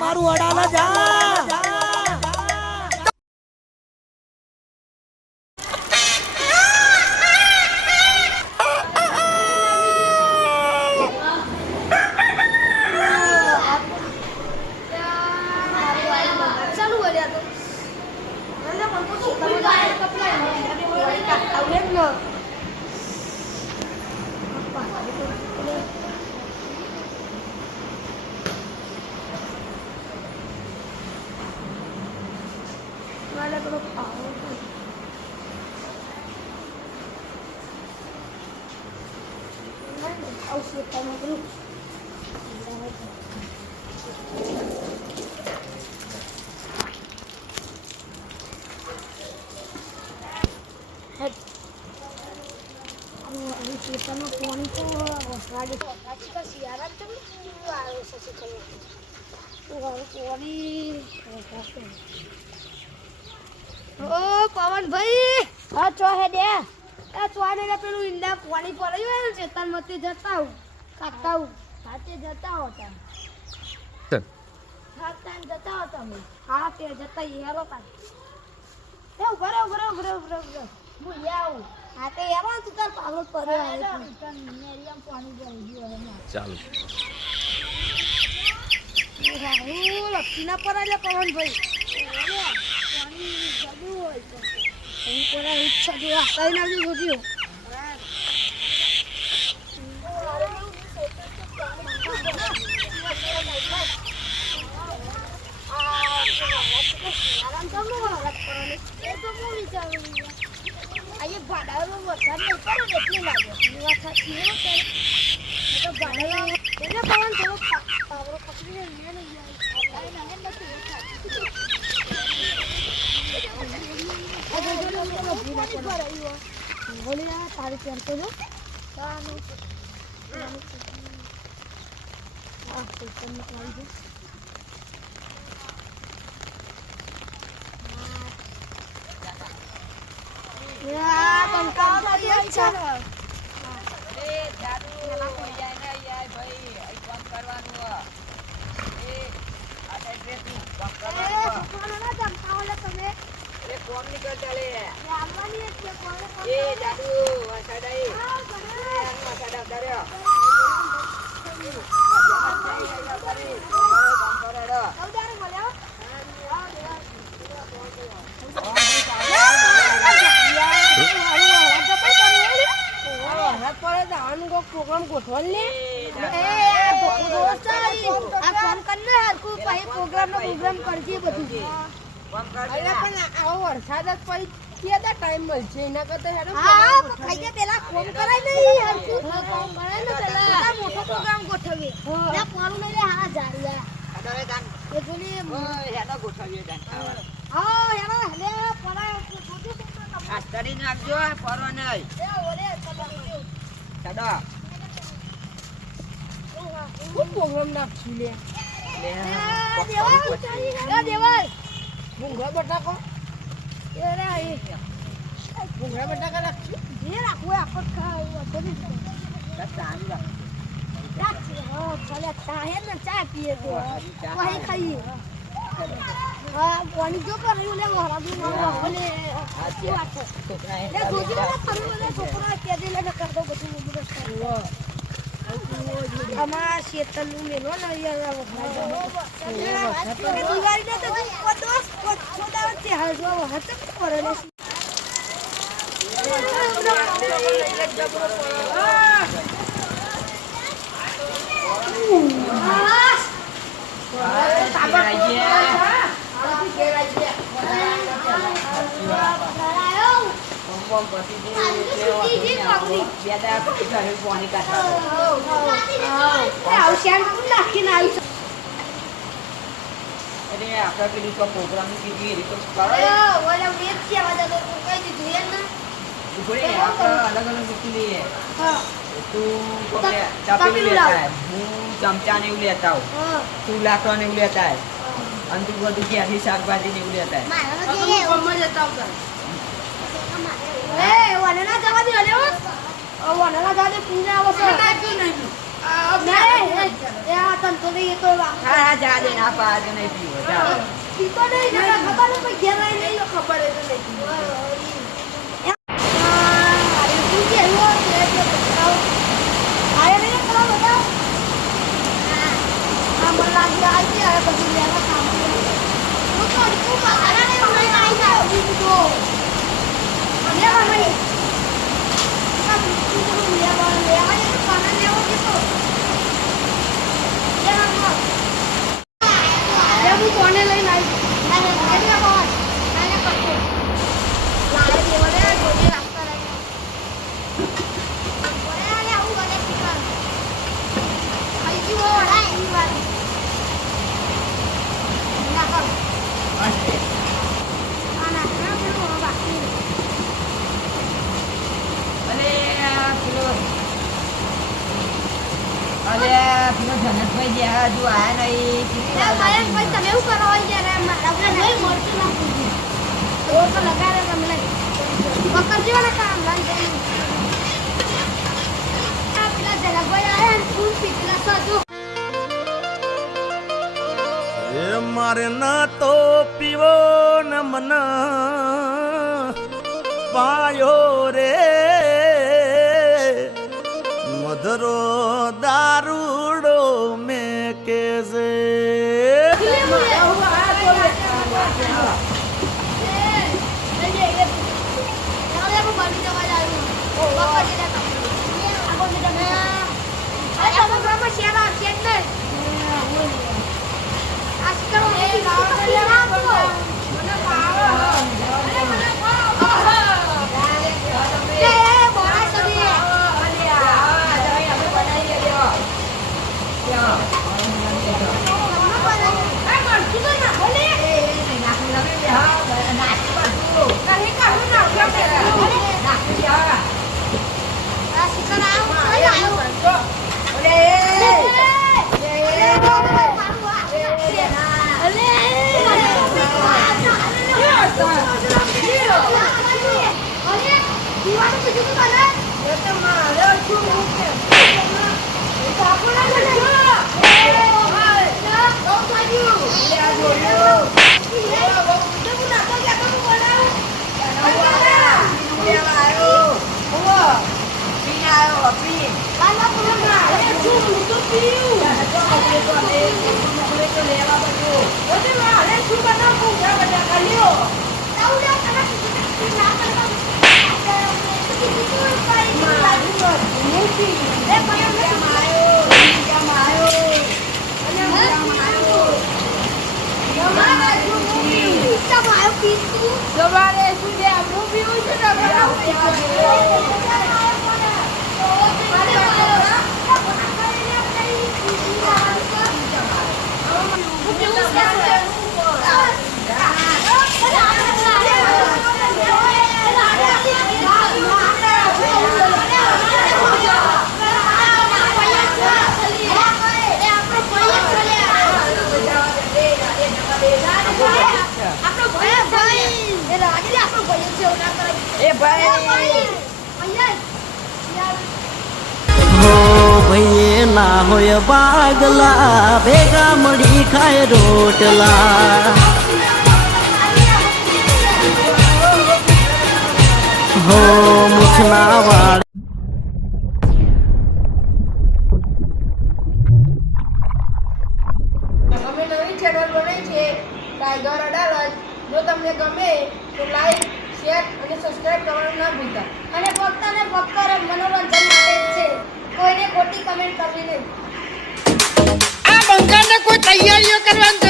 મારું અડાલા જા પવન ભાઈ હા ચો હે દે એ ચોને ને પેલું ઈંડા પાણી પડ્યું ને ચેતન મતી જતા હું કાકા હું હાથે જતા હોતા હાથે જતા હોતા હું હા તે જતા હેરો કા એ ઉભરો હું આવું હા તે હેરો તું તાર પાવર પડ્યો આવે મેરિયમ પાણી ભરી ગયો હે ચાલો રાહુલ લક્ષીના પર આલે પવન ભાઈ પાણી જડું હોય છે અહીં કોના ઈચ્છા જો આઈ ના જોજો આરામ કરનો વાત કરવાની એ તો હું વિચારું આયે ભાડાનો વરસાદ નહીં પડે એટલે લાગે એ વાત સાચી હે કે તો ભાડા એટલે પવન થોડો પાવરો પકડીને લઈને જાય ના નથી બોલિયા તારે ચરતો જો તાનું આ સિસ્ટમ માં આવી ગયો યા કંકા ભાઈ અચ્છા એ જાદુ જાય ને યાર ભાઈ આ કામ કરવાનું એ આ એડ્રેસ નું કામ કરવાનું કોણ ના જમતા ઓલે તમે એ કોમ ની કરતા લે આવવાની એટલે કોણ એ જાદુ વાસાડાઈ વાસાડા દર્યો આવદારે મળ્યો પ્રોગ્રામ ગોઠવણ પ્રોગ્રામ કરજે બધું પણ આવો વરસાદ જ પડી કેદા ટાઈમ મળશે એના કરતા હેડો હા થઈ ગયા પેલા ફોન કરાય નહીં હરકું ફોન કરાય ને પેલા મોટો પ્રોગ્રામ ગોઠવીએ ના પારું નહીં લે હા જારિયા અડરે દાન એ જોલી હેડો ગોઠવીએ દાન હા હેડો લે પરાય જોજો આ સ્ટડી નાખજો પરવા નહીં એ ઓલે હેડો ખૂબ પ્રોગ્રામ નાખી લે દેવાય ભૂંગળા બટાકો એ રે ભૂંગળા બટાકા નાખી જે રાખવું આખો ખાય બધી ચાલુ રાખી હા ચાલે ચા હે ને ચા પીએ તો વહી ખાઈએ હા પાણી જો પર રહ્યું લે હરાબી ના ભલે સાચી વાત છે છોકરા લે જોજો ને તમે છોકરા કે દે લે કર દો બધું બધું ખાવું અમાર શેતલનું મેલો ને યાર દિવાળી ને તો દોસ ખોદા છે હાલ જો હત કરેલે પ્રોગ્રામ કીધી રીતો अलग अलग मिट्टी ली है तू तपेली लेता है हूँ चमचा ने लेता हूँ तू लाकड़ा ने लेता है अंतिम बधु की आधी शाकभाजी ने लेता है वाले ना जवा दे वाले वाले ना जाने पीने आवश्यक नहीं સંતોષી એ તો હા જા દે ના પાડ નહીં પીવો જા પીતો નહીં ને ખબર નહીં ઘેર નહીં ખબર એ તો નહીં કોને લઈને અલે પેલો જનકભાઈ જે હજુ આયા નહીં તમે એવું કરો યાર મારા નહીં મળતું ના પૂછ્યું તો લગાડે તમને પકડજો ને કામ લઈ જઈ પેલા જનકભાઈ આયા ને ફૂલ પીતલા સાજો એ મારે ના તો પીવો ન મન પાયો રે મધરો દારૂડો મેં કે છે હો ભાઈ ના હોય બાગલા ભેગા મળી ખાય રોટલા હો મુછના વાળ અમે નવી ચેનલ બનાવી છે ટાઈગર અડાલજ જો તમને ગમે તો લાઈક શેર અને સબસ્ક્રાઇબ કરવાનું ના ભૂલતા અને ફક્ત મનોરંજન માટે જ છે કોઈને ખોટી કમેન્ટ કરવી નહીં આ બંગાળને કોઈ તૈયારીઓ કરવાની